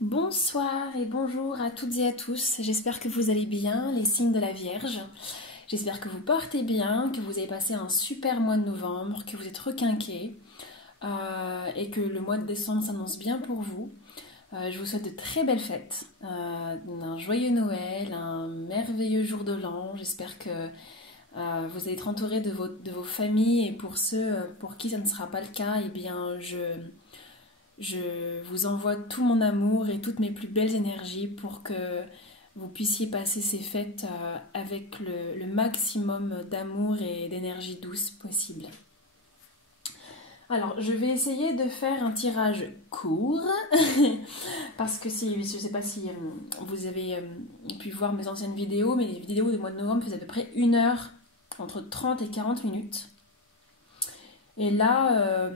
Bonsoir et bonjour à toutes et à tous. J'espère que vous allez bien, les signes de la Vierge. J'espère que vous portez bien, que vous avez passé un super mois de novembre, que vous êtes requinqués et que le mois de décembre s'annonce bien pour vous. Je vous souhaite de très belles fêtes, un joyeux Noël, un merveilleux jour de l'an. J'espère que vous allez être entourés de vos familles et pour ceux pour qui ça ne sera pas le cas, eh bien je vous envoie tout mon amour et toutes mes plus belles énergies pour que vous puissiez passer ces fêtes avec le maximum d'amour et d'énergie douce possible. Alors, je vais essayer de faire un tirage court parce que si, je ne sais pas si vous avez pu voir mes anciennes vidéos, mais les vidéos du mois de novembre faisaient à peu près 1 heure, entre 30 et 40 minutes. Et là,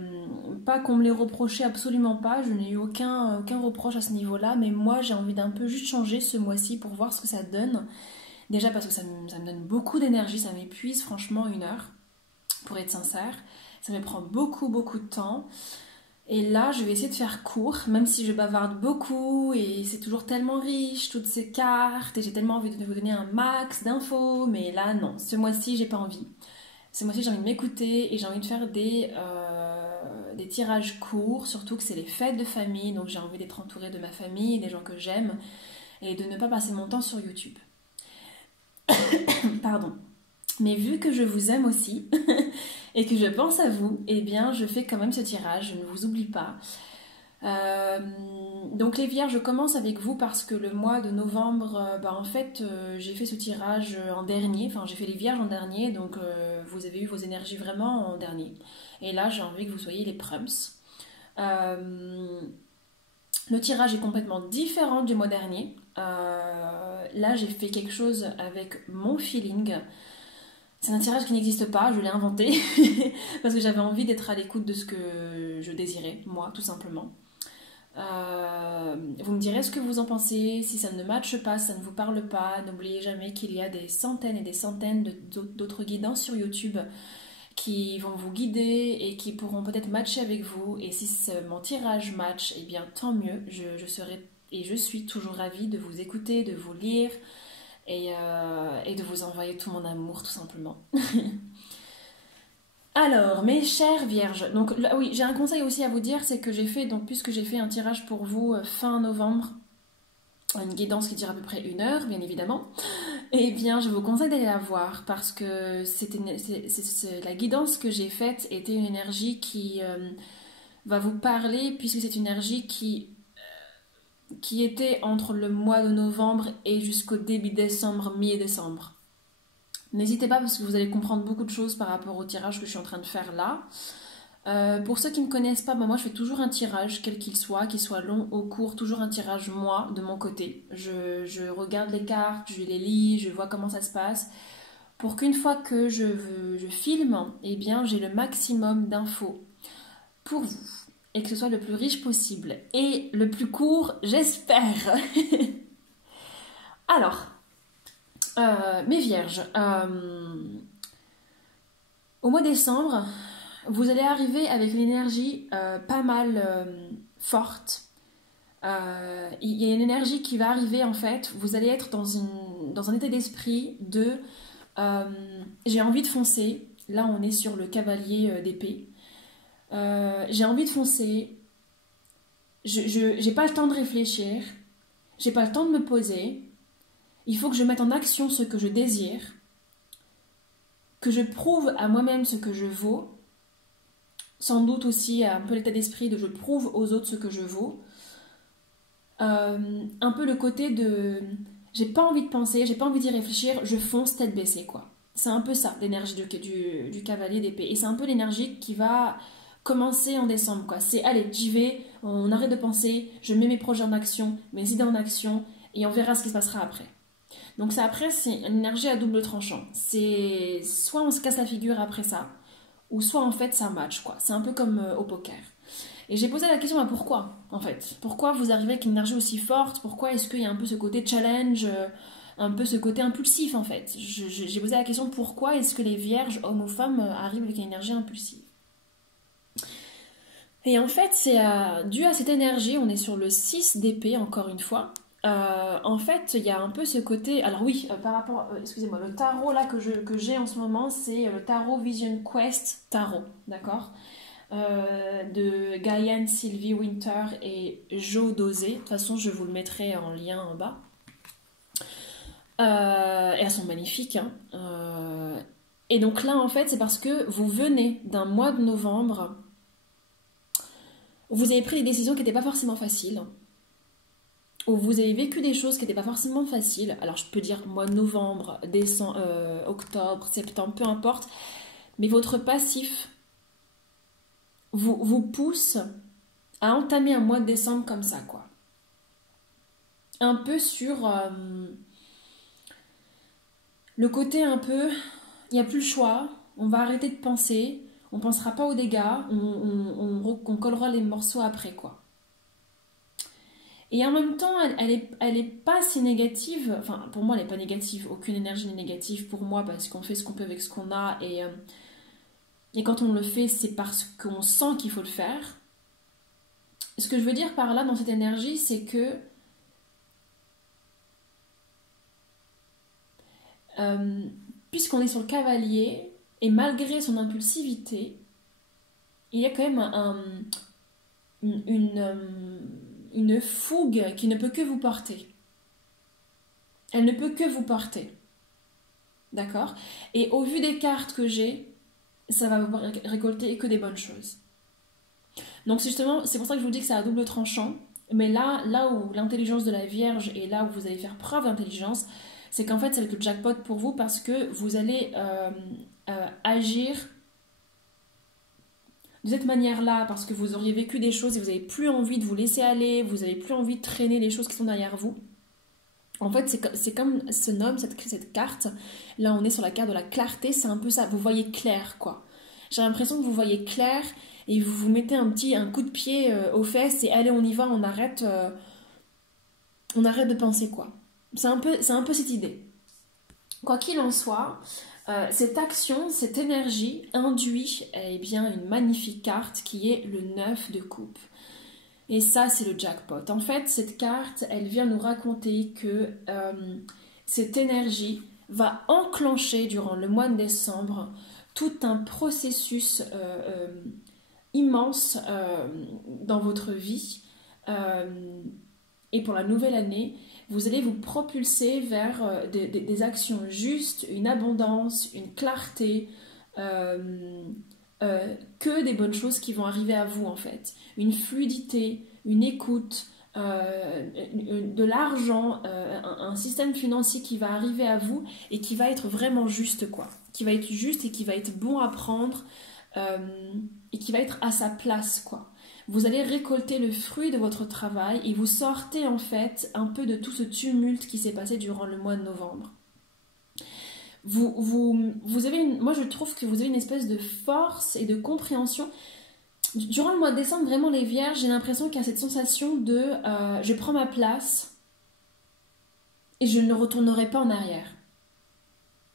pas qu'on me les reprochait, absolument pas, je n'ai eu aucun reproche à ce niveau-là, mais moi j'ai envie d'un peu juste changer ce mois-ci pour voir ce que ça donne. Déjà parce que ça me donne beaucoup d'énergie, ça m'épuise franchement 1 heure, pour être sincère. Ça me prend beaucoup de temps. Et là, je vais essayer de faire court, même si je bavarde beaucoup et c'est toujours tellement riche, toutes ces cartes, et j'ai tellement envie de vous donner un max d'infos, mais là non, ce mois-ci j'ai pas envie. Ce mois-ci, j'ai envie de m'écouter et j'ai envie de faire des tirages courts, surtout que c'est les fêtes de famille, donc j'ai envie d'être entourée de ma famille et des gens que j'aime et de ne pas passer mon temps sur YouTube. Pardon. Mais vu que je vous aime aussi et que je pense à vous, eh bien, je fais quand même ce tirage, je ne vous oublie pas. Euh, donc les Vierges, je commence avec vous parce que le mois de novembre, en fait, j'ai fait ce tirage en dernier, enfin j'ai fait les Vierges en dernier, donc vous avez eu vos énergies vraiment en dernier. Et là, j'ai envie que vous soyez les Prums. Euh, le tirage est complètement différent du mois dernier. Là, j'ai fait quelque chose avec mon feeling. C'est un tirage qui n'existe pas, je l'ai inventé parce que j'avais envie d'être à l'écoute de ce que je désirais, moi, tout simplement. Vous me direz ce que vous en pensez, si ça ne matche pas, si ça ne vous parle pas. N'oubliez jamais qu'il y a des centaines et des centaines d'autres guidances sur YouTube qui vont vous guider et qui pourront peut-être matcher avec vous. Et si mon tirage match, eh bien tant mieux. Je serai et je suis toujours ravie de vous écouter, de vous lire et de vous envoyer tout mon amour tout simplement. Alors, mes chères vierges, donc là, oui, j'ai un conseil aussi à vous dire, c'est que j'ai fait, donc puisque j'ai fait un tirage pour vous fin novembre, une guidance qui dure à peu près 1 heure, bien évidemment, eh bien, je vous conseille d'aller la voir parce que la guidance que j'ai faite était une énergie qui va vous parler, puisque c'est une énergie qui était entre le mois de novembre et jusqu'au début décembre, mi-décembre. N'hésitez pas parce que vous allez comprendre beaucoup de choses par rapport au tirage que je suis en train de faire là. Pour ceux qui ne me connaissent pas, moi je fais toujours un tirage, quel qu'il soit long ou court, toujours un tirage moi de mon côté. Je regarde les cartes, je les lis, je vois comment ça se passe. Pour qu'une fois que je filme, eh bien j'ai le maximum d'infos pour vous. Et que ce soit le plus riche possible. Et le plus court, j'espère. Alors, mes vierges, au mois de décembre, vous allez arriver avec une énergie pas mal forte. Il y a une énergie qui va arriver en fait. Vous allez être dans un état d'esprit de euh, j'ai envie de foncer. Là, on est sur le cavalier d'épée. J'ai envie de foncer. J'ai pas le temps de réfléchir. J'ai pas le temps de me poser. Il faut que je mette en action ce que je désire. Que je prouve à moi-même ce que je vaux. Sans doute aussi un peu l'état d'esprit de je prouve aux autres ce que je vaux. Un peu le côté de j'ai pas envie de penser, j'ai pas envie d'y réfléchir, je fonce tête baissée quoi. C'est un peu ça l'énergie du cavalier d'épée. Et c'est un peu l'énergie qui va commencer en décembre quoi. C'est allez, j'y vais, on arrête de penser, je mets mes projets en action, mes idées en action et on verra ce qui se passera après. Donc ça après c'est une énergie à double tranchant. C'est soit on se casse la figure après ça, ou soit en fait ça match quoi. C'est un peu comme au poker. Et j'ai posé la question pourquoi en fait. Pourquoi vous arrivez avec une énergie aussi forte? Pourquoi est-ce qu'il y a un peu ce côté challenge, un peu ce côté impulsif en fait? J'ai posé la question pourquoi est-ce que les vierges, hommes ou femmes, arrivent avec une énergie impulsive? Et en fait, c'est dû à cette énergie, on est sur le 6 d'épée, encore une fois. En fait, il y a un peu ce côté. Alors, oui, par rapport. Excusez-moi, le tarot là que j'ai en ce moment, c'est le tarot Vision Quest Tarot, d'accord? De Gaïane Sylvie Winter et Jo Dosé. De toute façon, je vous le mettrai en lien en bas. Et elles sont magnifiques, hein. Et donc là, en fait, c'est parce que vous venez d'un mois de novembre où vous avez pris des décisions qui n'étaient pas forcément faciles, où vous avez vécu des choses qui n'étaient pas forcément faciles. Alors, je peux dire mois de novembre, décembre, octobre, septembre, peu importe. Mais votre passif vous pousse à entamer un mois de décembre comme ça, quoi. Un peu sur le côté un peu, il n'y a plus le choix, on va arrêter de penser, on pensera pas aux dégâts, on collera les morceaux après, quoi. Et en même temps, elle est pas si négative, enfin pour moi elle n'est pas négative, aucune énergie n'est négative pour moi parce qu'on fait ce qu'on peut avec ce qu'on a et quand on le fait c'est parce qu'on sent qu'il faut le faire. Ce que je veux dire par là dans cette énergie c'est que puisqu'on est sur le cavalier et malgré son impulsivité, il y a quand même une fougue qui ne peut que vous porter. Elle ne peut que vous porter. D'accord? Et au vu des cartes que j'ai, ça va vous récolter que des bonnes choses. Donc justement, c'est pour ça que je vous dis que c'est à double tranchant. Mais là où l'intelligence de la Vierge est là où vous allez faire preuve d'intelligence, c'est qu'en fait, c'est le jackpot pour vous parce que vous allez agir de cette manière-là parce que vous auriez vécu des choses et vous n'avez plus envie de vous laisser aller, vous n'avez plus envie de traîner les choses qui sont derrière vous. En fait, c'est comme se nomme cette carte. Là, on est sur la carte de la clarté, c'est un peu ça. Vous voyez clair, quoi. J'ai l'impression que vous voyez clair et vous vous mettez un coup de pied aux fesses et allez, on y va, on arrête de penser, quoi. C'est un peu cette idée. Quoi qu'il en soit, cette action, cette énergie induit bien, une magnifique carte qui est le 9 de coupe. Et ça, c'est le jackpot. En fait, cette carte, elle vient nous raconter que cette énergie va enclencher durant le mois de décembre tout un processus immense dans votre vie. Et pour la nouvelle année, vous allez vous propulser vers des actions justes, une abondance, une clarté, que des bonnes choses qui vont arriver à vous en fait. Une fluidité, une écoute, de l'argent, un système financier qui va arriver à vous et qui va être vraiment juste, quoi. Qui va être juste et qui va être bon à prendre et qui va être à sa place, quoi. Vous allez récolter le fruit de votre travail et vous sortez en fait un peu de tout ce tumulte qui s'est passé durant le mois de novembre. Vous avez moi je trouve que vous avez une espèce de force et de compréhension. Durant le mois de décembre, vraiment les vierges, j'ai l'impression qu'il y a cette sensation de je prends ma place et je ne retournerai pas en arrière.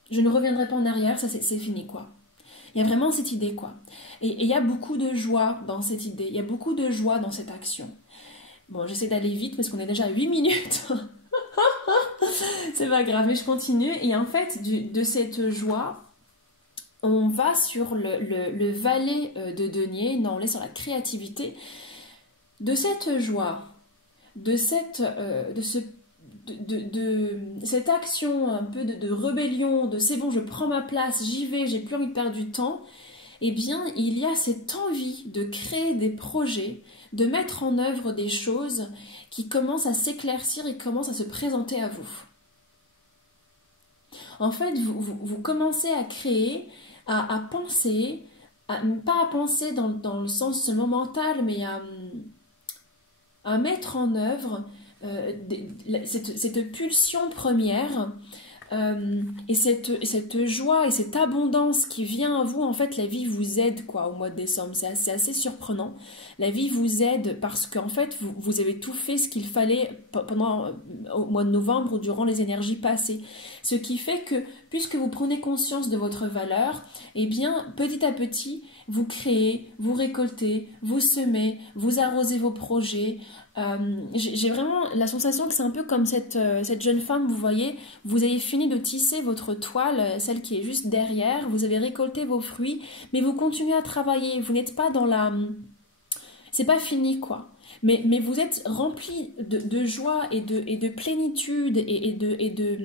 Je ne reviendrai pas en arrière, ça c'est fini, quoi. Il y a vraiment cette idée, quoi. Et il y a beaucoup de joie dans cette idée, il y a beaucoup de joie dans cette action. Bon, j'essaie d'aller vite parce qu'on est déjà à 8 minutes. C'est pas grave, mais je continue. Et en fait, de cette joie, on va sur le valet de denier. Non, on est sur la créativité. De cette joie, de cette action un peu de rébellion, de c'est bon, je prends ma place, j'y vais, j'ai plus envie de perdre du temps, eh bien, il y a cette envie de créer des projets, de mettre en œuvre des choses qui commencent à s'éclaircir et commencent à se présenter à vous. En fait, vous commencez à créer, à penser, pas à penser dans le sens seulement mental, mais à mettre en œuvre cette pulsion première et cette joie et cette abondance qui vient à vous. En fait, la vie vous aide, quoi, au mois de décembre. C'est assez surprenant. La vie vous aide parce qu'en fait, vous avez tout fait ce qu'il fallait au mois de novembre ou durant les énergies passées. Ce qui fait que, puisque vous prenez conscience de votre valeur, eh bien, petit à petit, vous créez, vous récoltez, vous semez, vous arrosez vos projets. J'ai vraiment la sensation que c'est un peu comme cette jeune femme, vous voyez, vous avez fini de tisser votre toile, celle qui est juste derrière, vous avez récolté vos fruits, mais vous continuez à travailler, vous n'êtes pas dans la... C'est pas fini, quoi. Mais vous êtes rempli de joie et de plénitude et de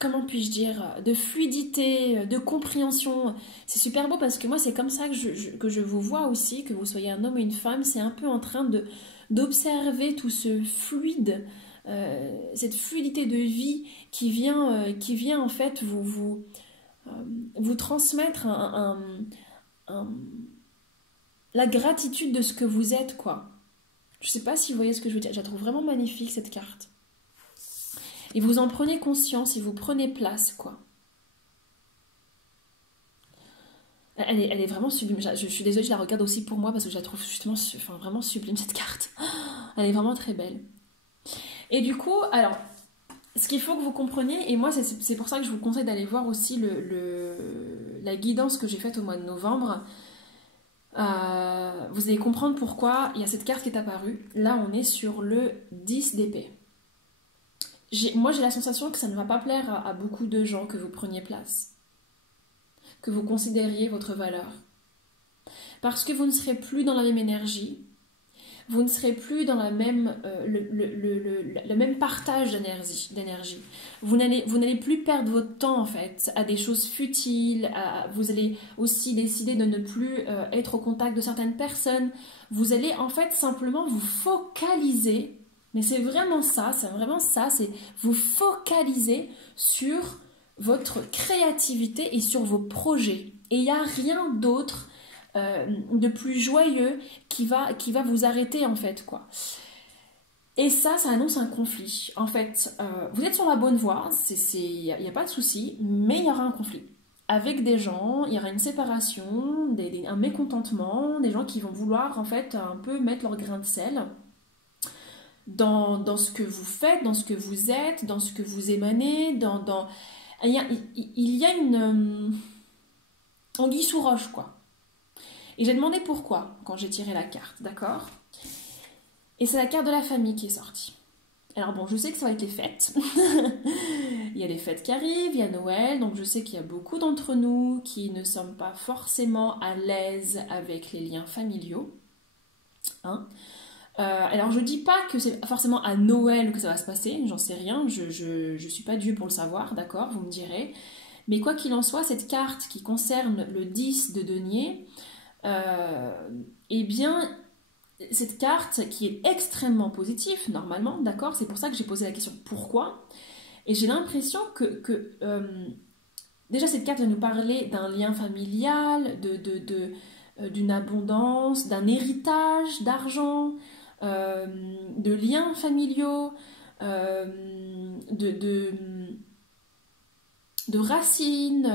comment puis-je dire, de fluidité, de compréhension. C'est super beau parce que moi, c'est comme ça que je vous vois aussi, que vous soyez un homme ou une femme, c'est un peu en train d'observer tout ce fluide, cette fluidité de vie qui vient en fait vous transmettre un- la gratitude de ce que vous êtes, quoi. Je sais pas si vous voyez ce que je veux dire, je la trouve vraiment magnifique cette carte. Et vous en prenez conscience et vous prenez place, quoi. Elle est vraiment sublime. Je suis désolée, je la regarde aussi pour moi parce que je la trouve justement enfin, vraiment sublime cette carte. Elle est vraiment très belle. Et du coup, alors, ce qu'il faut que vous compreniez, et moi c'est pour ça que je vous conseille d'aller voir aussi la guidance que j'ai faite au mois de novembre, vous allez comprendre pourquoi il y a cette carte qui est apparue. Là, on est sur le 10 d'épée. Moi, j'ai la sensation que ça ne va pas plaire à beaucoup de gens que vous preniez place, que vous considériez votre valeur. Parce que vous ne serez plus dans la même énergie, vous ne serez plus dans la même, le même partage d'énergie. Vous n'allez plus perdre votre temps, en fait, à des choses futiles. Vous allez aussi décider de ne plus être au contact de certaines personnes. Vous allez, en fait, simplement vous focaliser. Mais c'est vraiment ça, c'est vous focaliser sur votre créativité et sur vos projets. Et il n'y a rien d'autre de plus joyeux qui va vous arrêter, en fait, quoi. Et ça annonce un conflit. En fait, vous êtes sur la bonne voie, il n'y a pas de souci, mais il y aura un conflit. Avec des gens, il y aura une séparation, un mécontentement, des gens qui vont vouloir, en fait, un peu mettre leur grain de sel dans ce que vous faites, dans ce que vous êtes, dans ce que vous émanez, Il y a une anguille sous roche, quoi. Et j'ai demandé pourquoi quand j'ai tiré la carte, d'accord? Et c'est la carte de la famille qui est sortie. Alors bon, je sais que ça va être les fêtes. Il y a les fêtes qui arrivent, il y a Noël, donc je sais qu'il y a beaucoup d'entre nous qui ne sommes pas forcément à l'aise avec les liens familiaux. Hein? Alors je dis pas que c'est forcément à Noël que ça va se passer, j'en sais rien, je suis pas Dieu pour le savoir, d'accord, vous me direz. Mais quoi qu'il en soit, cette carte qui concerne le 10 de denier, eh bien, cette carte qui est extrêmement positive, normalement, d'accord, c'est pour ça que j'ai posé la question pourquoi. Et j'ai l'impression que déjà cette carte va nous parler d'un lien familial, d'une abondance, d'un héritage d'argent, de liens familiaux, de racines,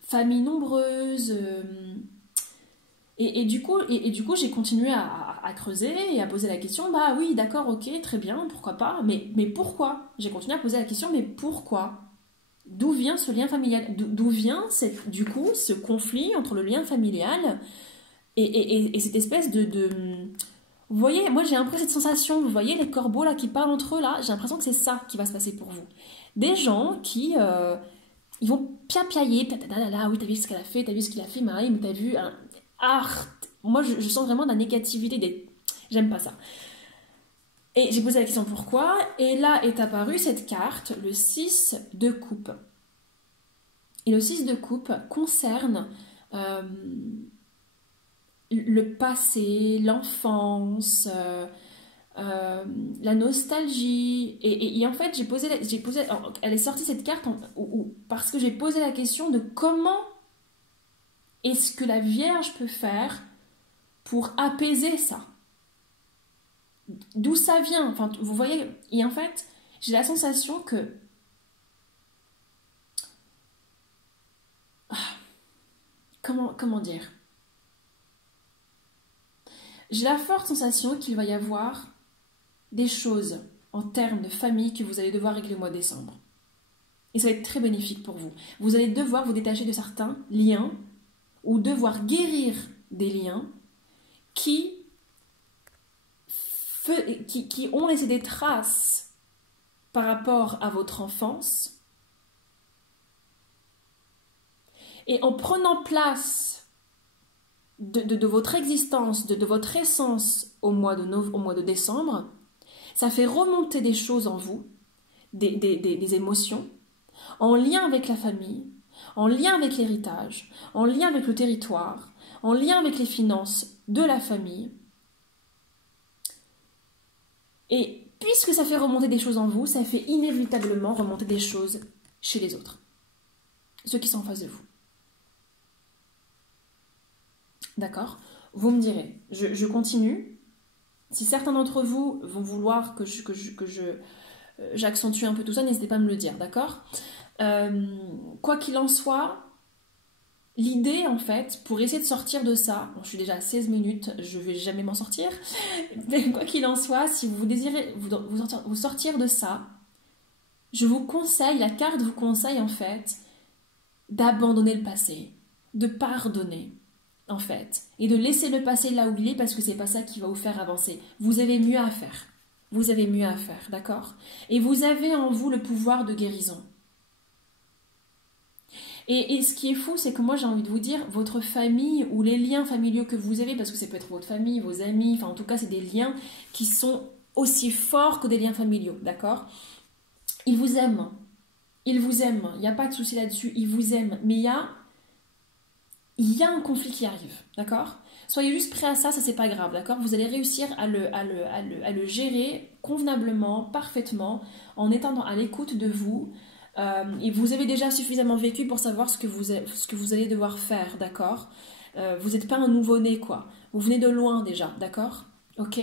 famille nombreuse. Et du coup, j'ai continué à creuser et à poser la question, bah oui, d'accord, ok, très bien, pourquoi pas, mais pourquoi? J'ai continué à poser la question, mais pourquoi? D'où vient ce lien familial? D'où vient du coup ce conflit entre le lien familial et cette espèce Vous voyez, moi j'ai un peu cette sensation, vous voyez les corbeaux là qui parlent entre eux là, j'ai l'impression que c'est ça qui va se passer pour vous. Des gens qui... ils vont piapiailler, là, oui, t'as vu ce qu'elle a fait, t'as vu ce qu'il a fait, Marie, mais t'as vu... moi je sens vraiment de la négativité, j'aime pas ça. Et j'ai posé la question pourquoi, et là est apparue cette carte, le 6 de coupe. Et le 6 de coupe concerne le passé, l'enfance, la nostalgie. Et en fait, elle est sortie cette carte parce que j'ai posé la question de comment est-ce que la Vierge peut faire pour apaiser ça? D'où ça vient? Enfin, vous voyez, et en fait, j'ai la sensation que comment dire? J'ai la forte sensation qu'il va y avoir des choses en termes de famille que vous allez devoir régler le mois de décembre. Et ça va être très bénéfique pour vous. Vous allez devoir vous détacher de certains liens ou devoir guérir des liens qui ont laissé des traces par rapport à votre enfance. Et en prenant place de votre existence, de votre essence au mois de décembre, ça fait remonter des choses en vous, des émotions, en lien avec la famille, en lien avec l'héritage, en lien avec le territoire, en lien avec les finances de la famille. Et puisque ça fait remonter des choses en vous, ça fait inévitablement remonter des choses chez les autres, ceux qui sont en face de vous. D'accord? Vous me direz, je continue. Si certains d'entre vous vont vouloir que j'accentue un peu tout ça, n'hésitez pas à me le dire, d'accord? Quoi qu'il en soit, l'idée, en fait, pour essayer de sortir de ça, bon, je suis déjà à 16 minutes, je ne vais jamais m'en sortir, mais quoi qu'il en soit, si vous désirez vous sortir de ça, je vous conseille, la carte vous conseille, en fait, d'abandonner le passé, de pardonner, en fait, et de laisser le passé là où il est, parce que c'est pas ça qui va vous faire avancer. Vous avez mieux à faire. Vous avez mieux à faire, d'accord? Et vous avez en vous le pouvoir de guérison. Et ce qui est fou, c'est que moi j'ai envie de vous dire, votre famille ou les liens familiaux que vous avez, parce que ça peut être votre famille, vos amis, enfin en tout cas c'est des liens qui sont aussi forts que des liens familiaux, d'accord? Ils vous aiment, il n'y a pas de souci là-dessus, il vous aime, mais il y a un conflit qui arrive, d'accord? Soyez juste prêts à ça, c'est pas grave, d'accord? Vous allez réussir à le gérer convenablement, parfaitement, en étant à l'écoute de vous. Et vous avez déjà suffisamment vécu pour savoir ce que vous allez devoir faire, d'accord? Vous n'êtes pas un nouveau-né, quoi. Vous venez de loin déjà, d'accord? Ok.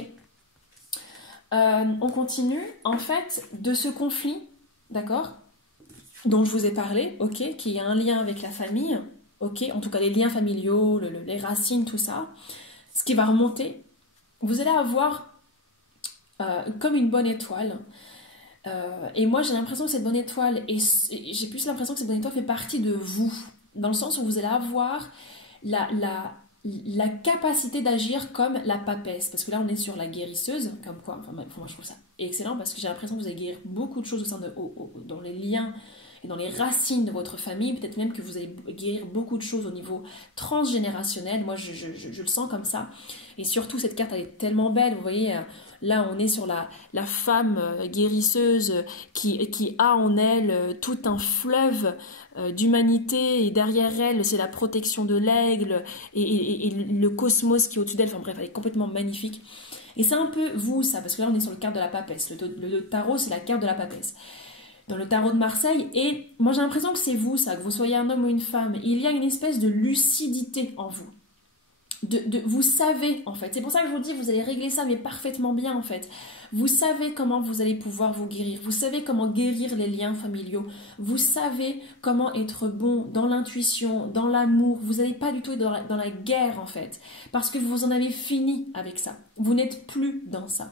On continue. En fait, de ce conflit, d'accord, dont je vous ai parlé, ok, qui a un lien avec la famille, ok, en tout cas les liens familiaux, les racines, tout ça, ce qui va remonter, vous allez avoir comme une bonne étoile. Et moi j'ai l'impression que cette bonne étoile, et j'ai plus l'impression que cette bonne étoile fait partie de vous, dans le sens où vous allez avoir la capacité d'agir comme la papesse, parce que là on est sur la guérisseuse, comme quoi, enfin moi je trouve ça excellent, parce que j'ai l'impression que vous allez guérir beaucoup de choses au sein dans les liens et dans les racines de votre famille, peut-être même que vous allez guérir beaucoup de choses au niveau transgénérationnel, moi je le sens comme ça, et surtout cette carte elle est tellement belle, vous voyez, là on est sur la femme guérisseuse qui a en elle tout un fleuve d'humanité, et derrière elle c'est la protection de l'aigle et le cosmos qui est au-dessus d'elle, enfin bref elle est complètement magnifique, et c'est un peu vous ça, parce que là on est sur le carte de la papesse, le tarot c'est la carte de la papesse dans le tarot de Marseille, et moi j'ai l'impression que c'est vous ça, que vous soyez un homme ou une femme, il y a une espèce de lucidité en vous. Vous savez en fait, c'est pour ça que je vous dis vous allez régler ça mais parfaitement bien en fait, vous savez comment vous allez pouvoir vous guérir, vous savez comment guérir les liens familiaux, vous savez comment être bon dans l'intuition, dans l'amour, vous n'allez pas du tout être dans la guerre en fait, parce que vous en avez fini avec ça, vous n'êtes plus dans ça.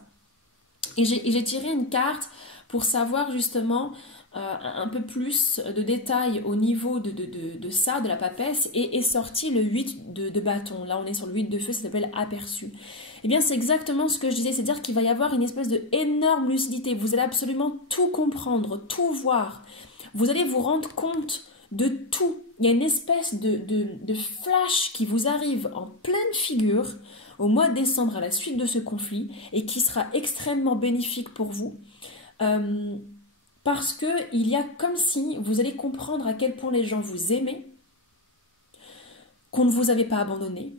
Et j'ai tiré une carte pour savoir justement un peu plus de détails au niveau de ça, de la papesse, et est sorti le 8 de bâton. Là, on est sur le 8 de feu, ça s'appelle aperçu. Eh bien, c'est exactement ce que je disais, c'est-à-dire qu'il va y avoir une espèce de énorme lucidité. Vous allez absolument tout comprendre, tout voir. Vous allez vous rendre compte de tout. Il y a une espèce de flash qui vous arrive en pleine figure au mois de décembre à la suite de ce conflit et qui sera extrêmement bénéfique pour vous. Parce que il y a comme si vous allez comprendre à quel point les gens vous aimaient, qu'on ne vous avait pas abandonné,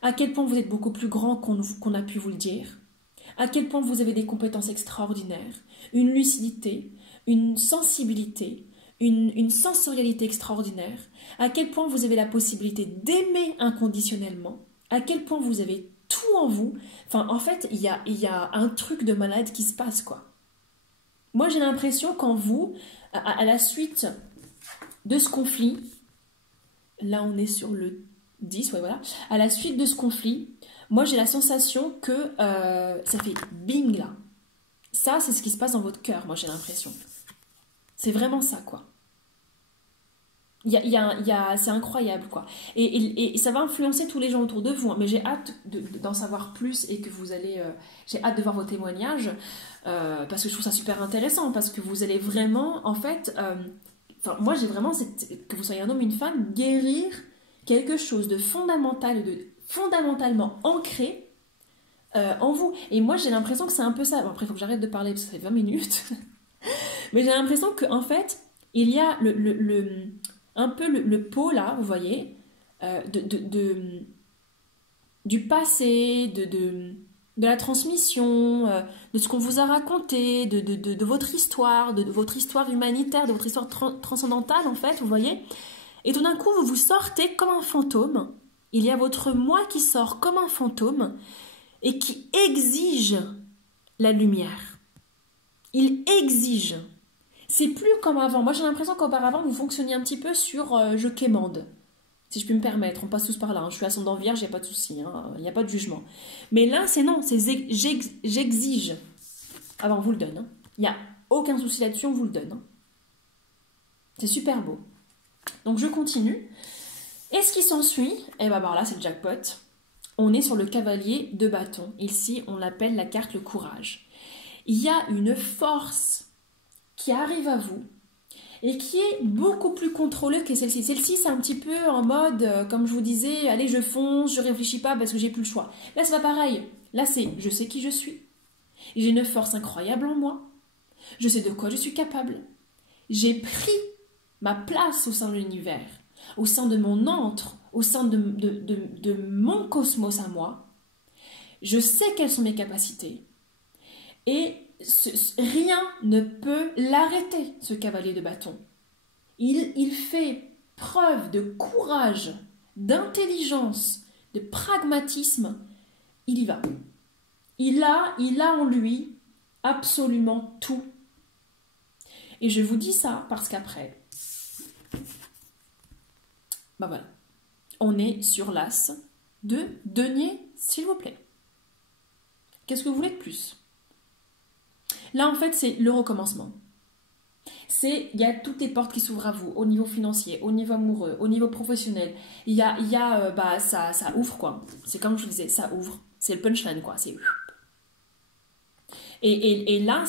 à quel point vous êtes beaucoup plus grand qu'on a pu vous le dire, à quel point vous avez des compétences extraordinaires, une lucidité, une sensibilité, une sensorialité extraordinaire, à quel point vous avez la possibilité d'aimer inconditionnellement, à quel point vous avez tout en vous. Enfin, en fait, il y a un truc de malade qui se passe, quoi. Moi, j'ai l'impression qu'en vous, à la suite de ce conflit, là, on est sur le 10, ouais, voilà, à la suite de ce conflit, moi, j'ai la sensation que ça fait bing, là. Ça, c'est ce qui se passe dans votre cœur, moi j'ai l'impression. C'est vraiment ça, quoi. C'est incroyable, quoi. Et ça va influencer tous les gens autour de vous, hein. Mais j'ai hâte d'en savoir plus et que vous allez... j'ai hâte de voir vos témoignages, parce que je trouve ça super intéressant, parce que vous allez vraiment, en fait... enfin, moi, j'ai vraiment... que vous soyez un homme ou une femme, guérir quelque chose de fondamental, de fondamentalement ancré en vous. Et moi, j'ai l'impression que c'est un peu ça. Bon, après, il faut que j'arrête de parler, parce que ça fait 20 minutes. Mais j'ai l'impression qu'en fait, il y a un peu le pot là, vous voyez, du passé, de la transmission, de ce qu'on vous a raconté, de votre histoire, de votre histoire humanitaire, de votre histoire transcendantale en fait, vous voyez. Et tout d'un coup, vous vous sortez comme un fantôme. Il y a votre moi qui sort comme un fantôme et qui exige la lumière. Il exige. C'est plus comme avant. Moi, j'ai l'impression qu'auparavant, vous fonctionniez un petit peu sur je quémande, si je puis me permettre. On passe tous par là. Hein. Je suis ascendant vierge, il n'y a pas de souci. Hein. Il n'y a pas de jugement. Mais là, c'est non. C'est j'exige. Alors, on vous le donne. Hein. Il n'y a aucun souci là-dessus, on vous le donne. Hein. C'est super beau. Donc, je continue. Et ce qui s'ensuit, eh ben, là, c'est le jackpot. On est sur le cavalier de bâton. Ici, on l'appelle la carte le courage. Il y a une force qui arrive à vous et qui est beaucoup plus contrôlée que celle-ci. Celle-ci, c'est un petit peu en mode, comme je vous disais, allez, je fonce, je réfléchis pas parce que j'ai plus le choix. Là, c'est pas pareil. Là, c'est je sais qui je suis. J'ai une force incroyable en moi. Je sais de quoi je suis capable. J'ai pris ma place au sein de l'univers, au sein de mon antre, au sein de mon cosmos à moi. Je sais quelles sont mes capacités. Et rien ne peut l'arrêter, ce cavalier de bâton. Il fait preuve de courage, d'intelligence, de pragmatisme. Il y va. Il a en lui absolument tout. Et je vous dis ça parce qu'après, voilà, on est sur l'as de denier, s'il vous plaît. Qu'est-ce que vous voulez de plus ? Là, en fait, c'est le recommencement. Il y a toutes les portes qui s'ouvrent à vous, au niveau financier, au niveau amoureux, au niveau professionnel. Ça ouvre, quoi. C'est comme je vous disais, ça ouvre. C'est le punchline, quoi. C'est... Et là,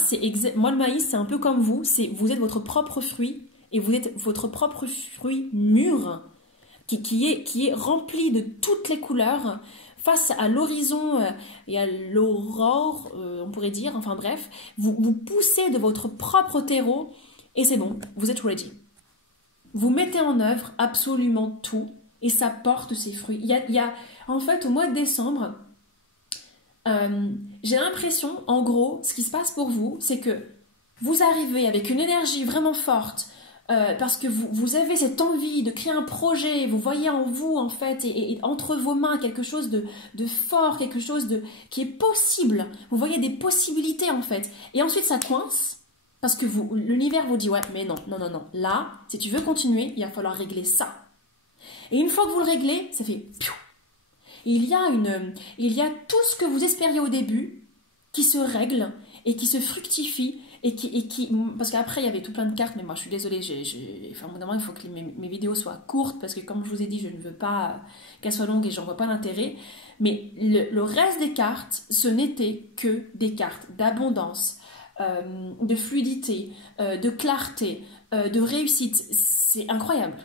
moi, le maïs, c'est un peu comme vous. Vous êtes votre propre fruit et vous êtes votre propre fruit mûr qui est rempli de toutes les couleurs. Face à l'horizon et à l'aurore, on pourrait dire, enfin bref, vous poussez de votre propre terreau et c'est bon, vous êtes ready. Vous mettez en œuvre absolument tout et ça porte ses fruits. En fait, au mois de décembre, j'ai l'impression, en gros, ce qui se passe pour vous, c'est que vous arrivez avec une énergie vraiment forte, parce que vous avez cette envie de créer un projet, vous voyez en vous en fait et entre vos mains quelque chose de fort, quelque chose qui est possible, vous voyez des possibilités en fait, et ensuite ça coince parce que l'univers vous dit ouais mais non, là si tu veux continuer il va falloir régler ça, et une fois que vous le réglez ça fait piou. Il y a tout ce que vous espériez au début qui se règle et qui se fructifie. Parce qu'après il y avait tout plein de cartes, mais moi je suis désolée, au bout d'un moment il faut que mes vidéos soient courtes, parce que comme je vous ai dit, je ne veux pas qu'elles soient longues et j'en vois pas l'intérêt. Mais le reste des cartes, ce n'était que des cartes d'abondance, de fluidité, de clarté, de réussite. C'est incroyable.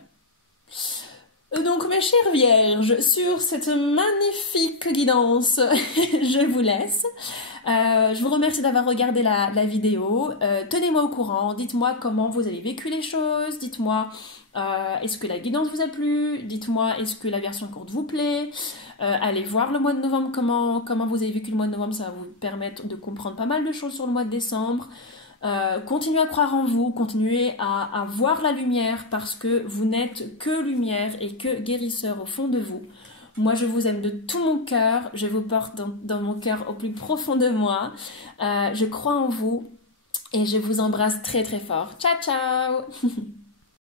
Donc mes chères vierges, sur cette magnifique guidance, je vous laisse. Je vous remercie d'avoir regardé la vidéo. Tenez-moi au courant, dites-moi comment vous avez vécu les choses, dites-moi est-ce que la guidance vous a plu, dites-moi est-ce que la version courte vous plaît. Allez voir le mois de novembre, comment vous avez vécu le mois de novembre, ça va vous permettre de comprendre pas mal de choses sur le mois de décembre. Continuez à croire en vous, continuez à voir la lumière, parce que vous n'êtes que lumière et que guérisseur au fond de vous. Moi, je vous aime de tout mon cœur, je vous porte dans mon cœur au plus profond de moi. Je crois en vous et je vous embrasse très très fort. Ciao, ciao!